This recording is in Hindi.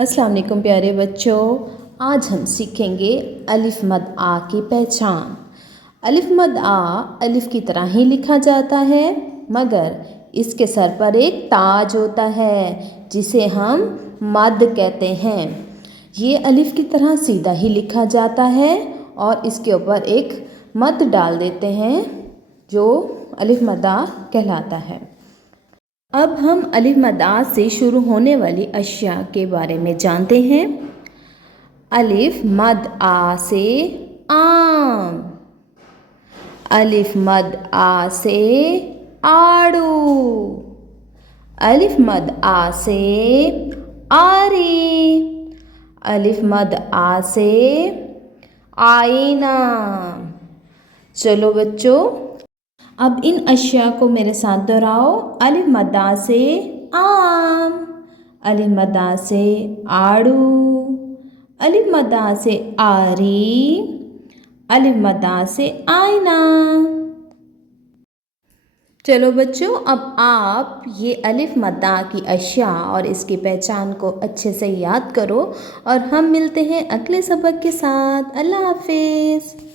अस्सलाम वालेकुम प्यारे बच्चों। आज हम सीखेंगे अलिफ मद आ की पहचान। अलिफ मद आ अलिफ की तरह ही लिखा जाता है, मगर इसके सर पर एक ताज होता है जिसे हम मद कहते हैं। ये अलिफ की तरह सीधा ही लिखा जाता है और इसके ऊपर एक मद डाल देते हैं जो अलिफ मद आ कहलाता है। अब हम अलिफ मद आ से शुरू होने वाली अशिया के बारे में जानते हैं। अलिफ मद आ से आम, अलिफ मद आ से आड़ू, अलिफ मद आ से आरी, अलिफ मद आ से आईना। चलो बच्चों, अब इन अशिया को मेरे साथ दोहराओ। अलिफ मद आ से आम, अलिफ मद आ से आड़ू, अलिफ मद आ से आरी, अलिफ मद आ से आईना। चलो बच्चों, अब आप ये अलिफ मद आ की अशिया और इसकी पहचान को अच्छे से याद करो और हम मिलते हैं अगले सबक के साथ। अल्लाह हाफिज़।